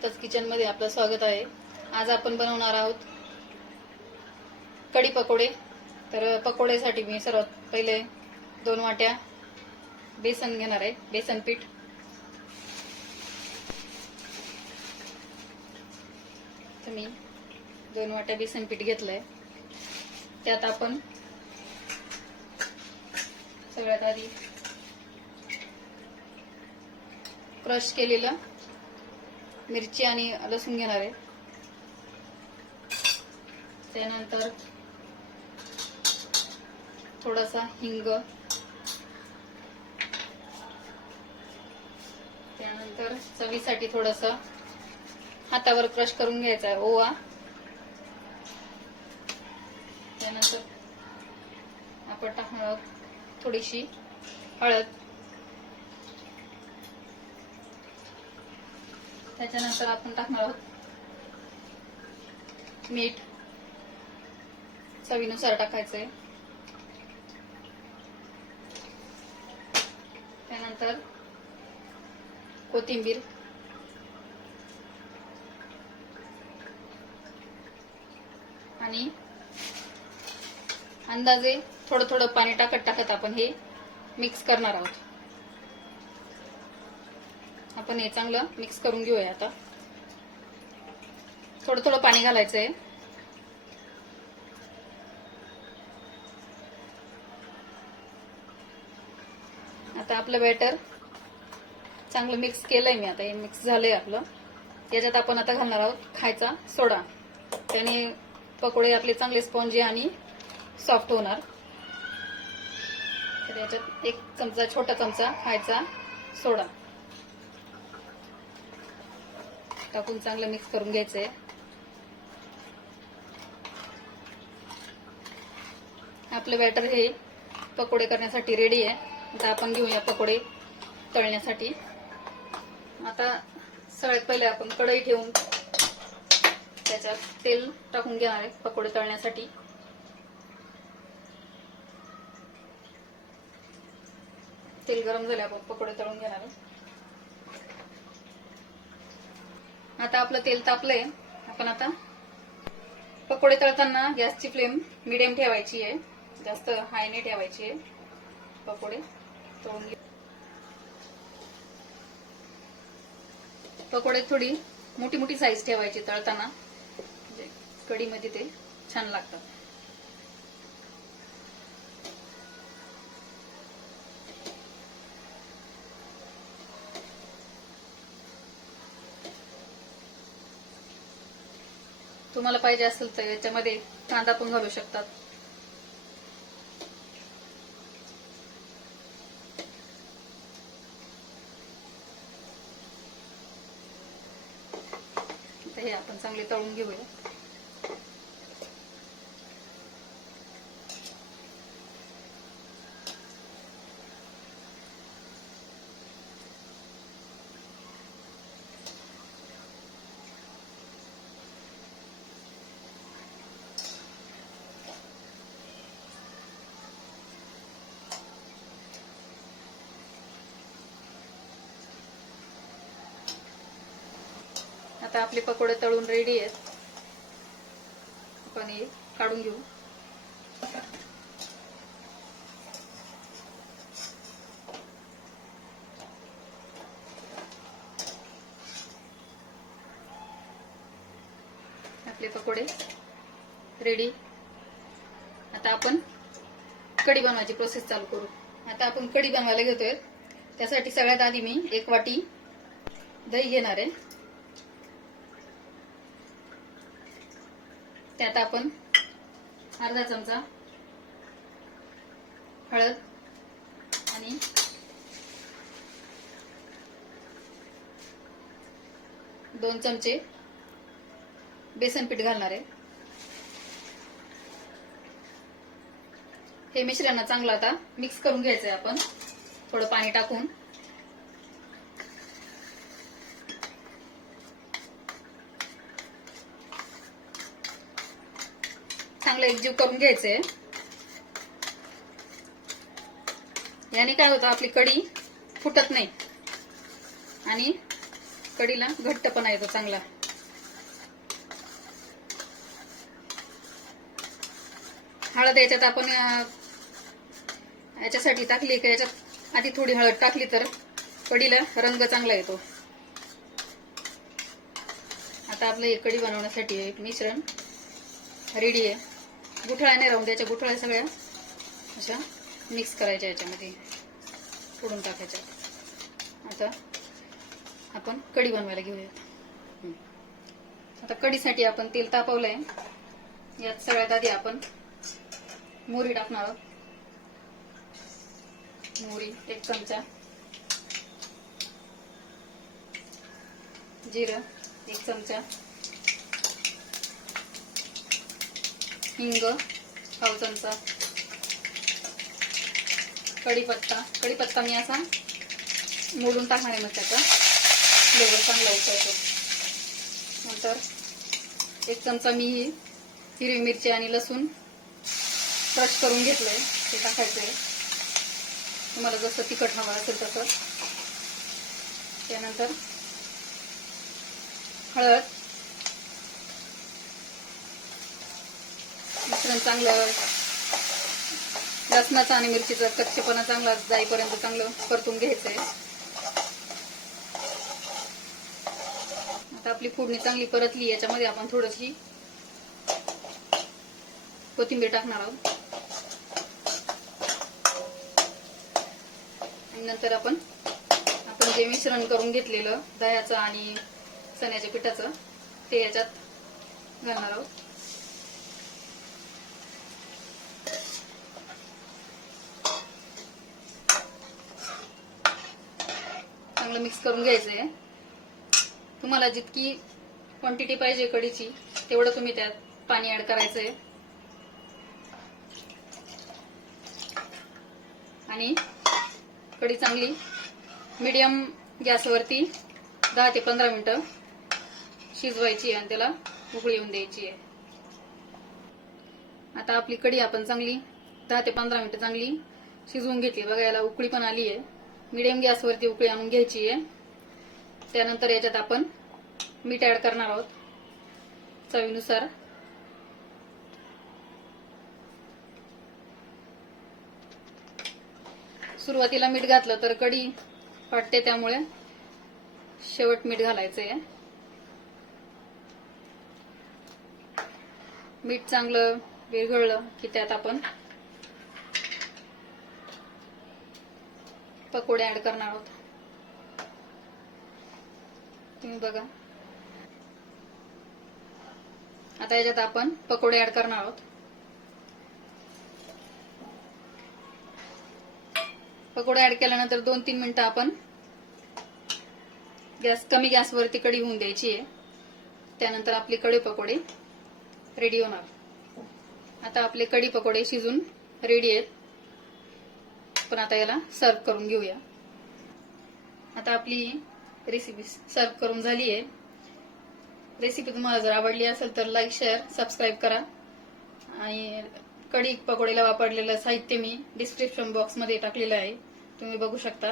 Sunita's kitchen मध्ये आपलं स्वागत आहे। आज आपण बनवणार आहोत कढी पकोडे। तर पकोडेसाठी मी सर्वात पहिले 2 वाट्या बेसन घेणार आहे, बेसन पीठ। तर मी 2 वाट्या बेसन पीठ घेतलंय। त्यात आपण सगळ्यात आधी क्रश केलेलं मिरची आणि लसूण घेणार आहे। त्यानंतर थोडासा हिंग, त्यानंतर चवीसाठी थोडासा हातावर क्रश करून घ्यायचा आहे ओवा। त्यानंतर आपण टाकणार आहोत थोडीशी हळद। त्याच्यानंतर आपण टाकणार आहोत मीठ, चवीनुसार टाकायचंय। त्यानंतर कोथिंबीर, आणि अंदाजे थोडं थोडं पाणी टाकत आपण हे मिक्स करणार आहोत। आपण हे चांगलं मिक्स करून घेऊया। आता थोडं थोडं पाणी घालायचंय। आता आपलं बॅटर चांगलं मिक्स केलंय मी। आता हे मिक्स झालंय आपलं। याच्यात आपण आता घालणार आहोत खायचा सोडा। त्याने पकोडे आपले चांगले स्पॉन्जी आणि सॉफ्ट होणार। तर याच्यात 1 चमचा, छोटा चमचा खायचा सोडा टाकून चांगलं मिक्स करून घ्यायचंय। आपलं बॅटर हे पकोडे करण्यासाठी रेडी आहे। आता आपण घेऊया पकोडे तळण्यासाठी। आता सगळ्यात पहिले आपण कढई ठेवून त्याच्यात तेल टाकून घेणार आहे पकोडे तळण्यासाठी। तेल गरम झाले आपण पकोडे तळून घेणार आहे। आता आपलं तेल तापलंय। आपण आता पकोडे तळताना गॅसची फ्लेम मीडियम ठेवायची आहे, जास्त हाय नाही ठेवायची आहे। पकोडे तळून घे। पकोडे थोडी मोठी मोठी साईज ठेवायची तळताना, म्हणजे कढीमध्ये ते छान लागतात। तुम्हाला पाहिजे असेल तर याच्यामध्ये कांदा पण घालू शकतात। आता हे आपण चांगले तळून घेऊया। आता आपले पकोडे तळून रेडी आहेत। आपण हे काढून घेऊ। आपले पकोडे रेडी। आता आपण कढी बनवायची प्रोसेस चालू करू। आता आपण कढी बनवायला घेतोय। त्यासाठी सगळ्यात आधी मी 1 वाटी दही घेणार आहे। त्यात आपण अर्धा चमचा हळद आणि 2 चमचे बेसन पीठ घालणार आहे। हे मिश्रण चांगलं आता मिक्स करून घ्यायचंय आपण थोडं पाणी टाकून। चांगलं एकजीव करून घ्यायचंय। याने काय होतं, आपली कढी फुटत नाही आणि कढीला घट्टपणा येतो चांगला. हळद याच्यात आपण याच्यासाठी टाकली का याच्यात आधी थोडी हळद टाकली तर कढीला रंग चांगला येतो. आता आपलं हे कढी बनवण्यासाठी एक मिश्रण रेडी आहे. गुठळ्या नाही राहून त्याच्या गुठळ्या सगळ्या अशा मिक्स करायच्या याच्यामध्ये फोडून टाकायच्या. आता आपण कढी बनवायला घेऊयात. आता कढीसाठी आपण तेल तापवलंय. यात सगळ्यात आधी आपण मोहरी टाकणार आहोत. मोहरी 1 चमचा, जिरं 1 चमचा, हिंग 1/2 चमचा, कढीपत्ता मी असा मोडून टाकणार आहे, मग त्याचा फ्लेवर चांगला येतो. नंतर 1 चमचा मी हिरवी मिरची आणि लसूण क्रश करून घेतलंय, ते टाकायचंय. तुम्हाला जसं तिखट हवं असेल तसं. त्यानंतर हळद, मिश्रण चांगलं लसणाचा आणि मिरचीचा कच्चेपणा चांगला जाईपर्यंत चांगलं परतून घ्यायचंय. आता आपली फोडणी चांगली परतली. याच्यामध्ये आपण थोडीशी कोथिंबीर टाकणार आहोत. आणि नंतर आपण जे मिश्रण करून घेतलेलं दह्याचं आणि चण्याच्या पिठाचं ते याच्यात घालणार आहोत. चांगलं मिक्स करून घ्यायचंय. तुम्हाला जितकी क्वांटिटी पाहिजे कढीची तेवढं तुम्ही त्यात पाणी ऍड करायचंय. आणि कढी चांगली मीडियम गॅसवरती 10 ते 15 मिनिटं शिजवायची आणि त्याला उकळी येऊन द्यायची आहे. आता आपली कढी आपण चांगली 10 ते 15 मिनिटं चांगली शिजवून घेतली. बघा याला उकळी पण आली आहे. मीडियम गॅसवरती उकळी आणून घ्यायची आहे. त्यानंतर याच्यात आपण मीठ ऍड करणार आहोत चवीनुसार. सुरुवातीला मीठ घातलं तर कढी फाटते, त्यामुळे शेवट मीठ घालायचंय. मीठ चांगलं विरघळलं की त्यात आपण पकोडे ऍड करणार आहोत. तुम्ही बघा आता याच्यात आपण पकोडे ऍड करणार आहोत. पकोडे ऍड केल्यानंतर 2-3 मिनिटं आपण कमी गॅसवरती कढी होऊन द्यायची आहे. त्यानंतर आपले कढी पकोडे रेडी होणार. आता आपले कढी पकोडे शिजून रेडी आहेत. पण आता याला सर्व करून घेऊया. आता आपली रेसिपी सर्व करून झाली आहे. रेसिपी तुम्हाला जर आवडली असेल तर लाईक, शेअर, सबस्क्राईब करा. आणि कढी पकोडेला वापरलेलं साहित्य मी डिस्क्रिप्शन बॉक्स मध्ये टाकलेलं आहे, तुम्ही बघू शकता.